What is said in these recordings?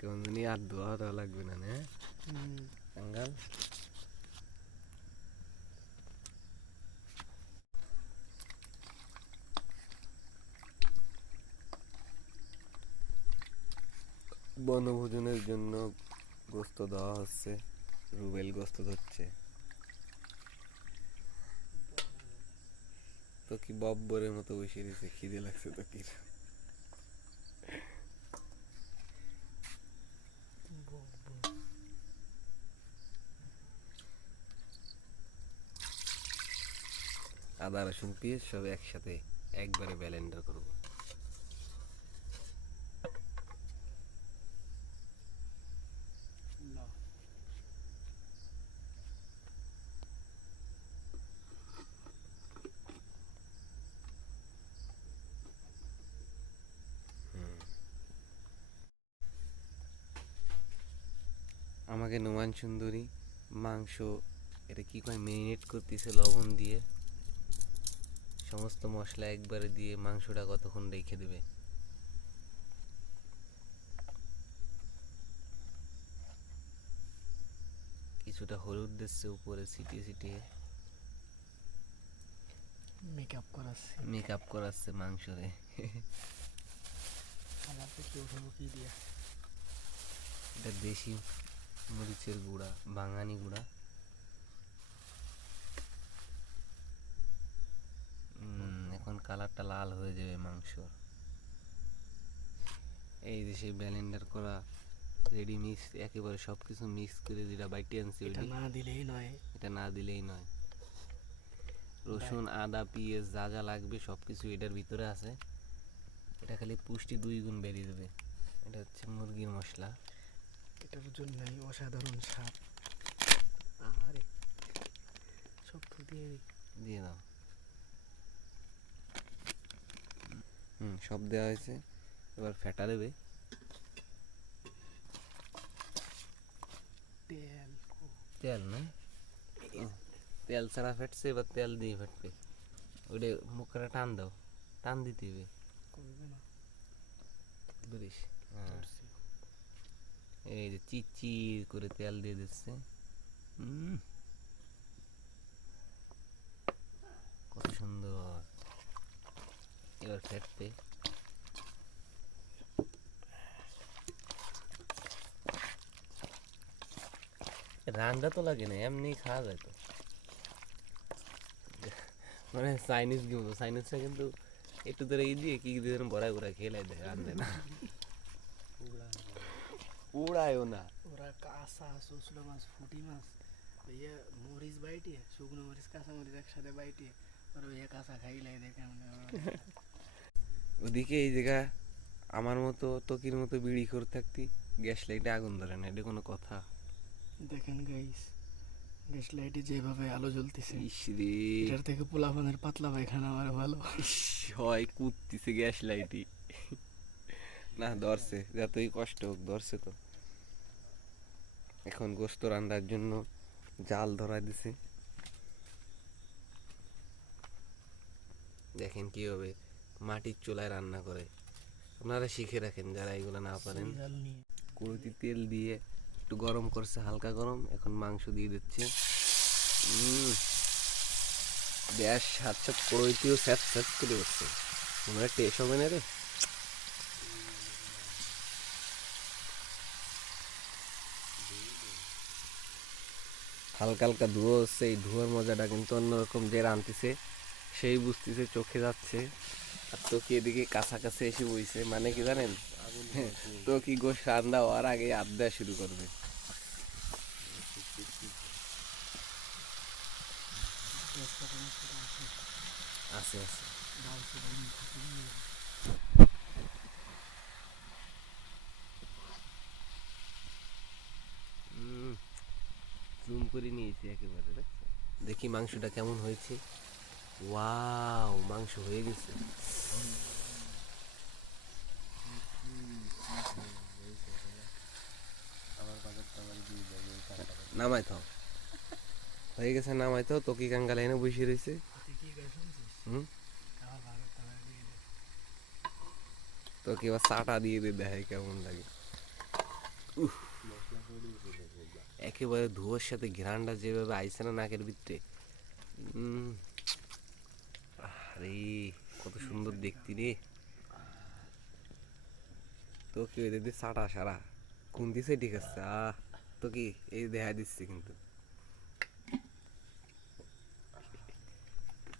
কেমন জানি আর দোয়া দেওয়া লাগবে না না কাঙ্গাল। বনভোজনের জন্য গোস্ত দেওয়া হচ্ছে, রুবেল গোস্ত ধরছে। তো কি বব্বরের মতো বসে রয়েছে, খিদে লাগছে তো কি। আদা রসুন পেঁয়াজ সব একসাথে একবারে ব্লেন্ডার করবো। আমাকে নোমান সুন্দরী মাংস এটা কি কয় মেরিনেট করতেছে লবণ দিয়ে, সমস্ত মশলা একবারে দিয়ে মাংসটা কতক্ষণ রেখে দেবে। কিছুটা হলুদ দিচ্ছে উপরে ছিটিয়ে ছিটিয়ে, মেকআপ করাচ্ছে মাংসরে। এটা দেশি মরিচের গুঁড়া, বাঙানি গুঁড়া। এখন কালারটা লাল হয়ে যাবে মাংস। এই যে সেই ব্লেন্ডার করা রেডি মিক্স, একেবারে সবকিছু মিক্স করে যেটা বাইটে আনছি, এটা না দিলেই নয়, এটা না দিলেই নয়। রসুন আদা পেঁয়াজ যা যা লাগবে সবকিছু এটার ভিতরে আছে। এটা খালি পুষ্টি 2 গুণ বেরিয়ে দেবে। এটা হচ্ছে মুরগির মশলা, এটার জন্যই অসাধারণ স্বাদ। আরে সব দিয়ে দিয়ে দাও। সব দেওয়া হয়েছে, এবার ফেটা দেবে। তেল তেল না, তেল ছাড়া ফেটছে, এবার তেল দিয়ে ফেটবে। ওইটা মুখটা টান দাও, টান দিতে হবে। বুঝিস? হ্যাঁ, এই যে চিচির করে তেল দিয়ে দিচ্ছে। কত সুন্দর। এবার ফেটবে। রান্না তো লাগে না, এমনি খাওয়া যায় তো। মানে চাইনিজ কি মতো, চাইনিজটা কিন্তু একটু ধরে ই দিয়ে কি দিয়ে বড়া করে খেলাই দেয়, রান্ধে না, উড়ায়ও না। ওরা কাঁচা চুচলো মাছ, ফুটি মাছ, ইয়ে মরিচ বাইটিয়ে, শুকনো মরিচ কাঁচা মরিচ একসাথে বাইটিয়ে আর ওই কাঁচা খাইলাই দেখে ওদিকে এই জায়গা আমার মতো তকির মতো বিড়ি করে থাকতি, গ্যাস লাইটে আগুন ধরে না, এটা কোনো কথা? দেখেন গাইস, গ্যাস লাইটে যেভাবে আলো জ্বলতেছে, ইসরে এটার থেকে পোলাপানের পাতলা পায়খানা আমার ভালো। হয় কুদতিছে গ্যাস লাইটই। না ধরছে, যতই কষ্ট হোক ধরছে তো। এখন গোস্ত রান্নার জন্য জাল ধরা দিছে। দেখেন কিভাবে মাটির চুলায় রান্না করে, আপনারা শিখে রাখেন যারা এগুলো না পারেন। কড়াইতে তেল দিয়ে একটু গরম করছে, হালকা গরম, এখন মাংস দিয়ে দিচ্ছে। বেশ সাত সাত কড়াইতেও স্যাঁত স্যাঁত করে উঠছে, মনে হয় টেস্ট হবে না রে। হালকা হালকা ধুয়ো হচ্ছে, এই ধোয়ার মজাটা কিন্তু অন্যরকম। যে রাঁধতেছে সেই বুঝতেছে, চোখে যাচ্ছে। আর তো কি এদিকে কাছাকাছি এসে বইছে, মানে কি জানেন, তো কি গোশ রান্না হওয়ার আগে আড্ডা শুরু করবে। আছে আছে, জুম করে নিয়েছি একেবারে। দেখি মাংসটা কেমন হয়েছে। ওয়াও, মাংস হয়ে গেছে। নামাই থাও, হয়ে গেছে, নামাই থাও। তো কি কাঙ্গাল এনে বসে রয়েছে। তো কি এবার চাটা দিয়ে দিয়ে দেখায় কেমন লাগে। একেবারে ধুয়োর সাথে ঘ্রাণটা যেভাবে আইছে না নাকের ভিতরে, আরে কত সুন্দর দেখতি রে। তো কি ওই দিদি সাটা সারা কোন দিছে ঠিক আছে তো কি এই দেখা দিচ্ছে কিন্তু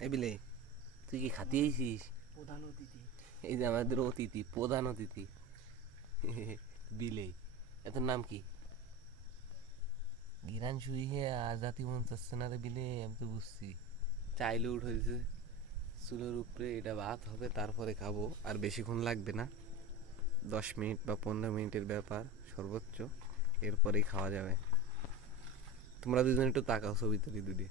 এই বিলে তুই কি খাতি আইছিস? প্রধান অতিথি। এই যে আমাদের অতিথি, প্রধান অতিথি বিলে। এত নাম কি? গিরান শুই হে আজাতি মন চাচ্ছে না রে বিলে, আমি তো বুঝছি। চাইলে উঠে দিছে চুলের উপরে, এটা ভাত হবে তারপরে খাবো, আর বেশিক্ষণ লাগবে না, 10 মিনিট বা 15 মিনিটের ব্যাপার সর্বোচ্চ, এরপরেই খাওয়া যাবে। তোমরা দুজন একটু তাকাও ছবি তুলি দুটি।